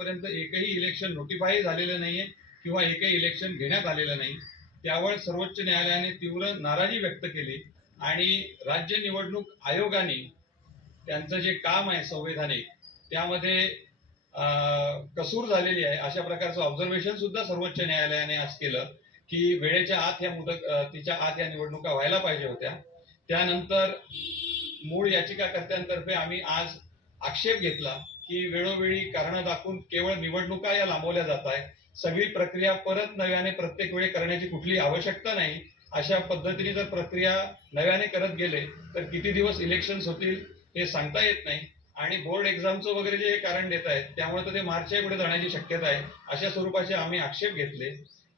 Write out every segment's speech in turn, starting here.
आजपर्यंत एकही election notify झालेलं नाहीये किंवा एकही इलेक्शन घेण्यात आलेलं नाही. त्यावर सर्वोच्च न्यायालयाने तीव्र नाराजी व्यक्त केली आणि राज्य निवडणूक आयोगाने त्यांचं जे काम आहे संवैधानिक त्यामध्ये कसूर झालेली आहे. अशा प्रकारचं ऑब्झर्वेशन सुद्धा सर्वोच्च न्यायालयाने आज केलं की वेळेच्या आत या मुदत तिच्या आत या निवडणुका व्हायला पाहिजे होत्या. त्यानंतर मूळ याचिकाकर्त्यांतर्फे आम्ही आज आक्षेप घेतला की वेळोवेळी कारणं दाखवून केवळ निवडणुका या लांबवल्या जात आहे सगळी प्रक्रिया परत नव्याने प्रत्येक वेळी करण्याची कुठली आवश्यकता नाही. अशा पद्धतीने जर प्रक्रिया नव्याने करत गेले तर किती दिवस इलेक्शन्स होतील हे सांगता येत नाही. आणि बोर्ड एक्झामचं वगैरे जे हे कारण देत आहेत त्यामुळे तर ते मार्चच्या पुढे जाण्याची शक्यता आहे अशा स्वरूपाचे आम्ही आक्षेप घेतले.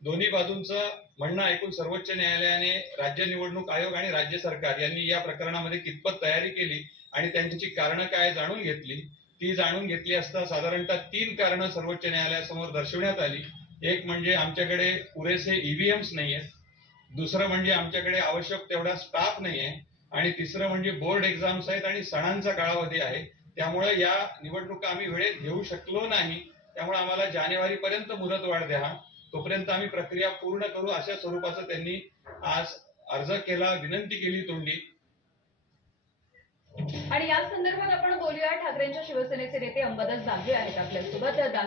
दोन्ही बाजूंचं म्हणणं ऐकून सर्वोच्च न्यायालयाने राज्य निवडणूक आयोग आणि राज्य सरकार यांनी या प्रकरणामध्ये कितपत तयारी केली आणि त्यांची कारणं काय जाणून घेतली ती जाणून घेतली असता साधारणतः तीन कारणं सर्वोच्च न्यायालयासमोर दर्शवण्यात आली. एक म्हणजे आमच्याकडे पुरेसे ईव्हीएम्स नाही आहेत दुसरं म्हणजे आमच्याकडे आवश्यक तेवढा स्टाफ नाही आहे आणि तिसरं म्हणजे बोर्ड एक्झाम्स आहेत आणि सणांचा कालावधी आहे. त्यामुळे या निवडणुका आम्ही वेळेत घेऊ शकलो नाही. त्यामुळे आम्हाला जानेवारी पर्यंत मुदतवाढ द्या. तोपर्यंत आम्ही प्रक्रिया पूर्ण करू अशा स्वरूपाचं त्यांनी आज अर्ज केला विनंती केली तोंडी. आणि या संदर्भात आपण बोलूया ठाकरेंच्या शिवसेनेचे नेते अंबादास दानवे आहेत आपल्यासोबत. दानवे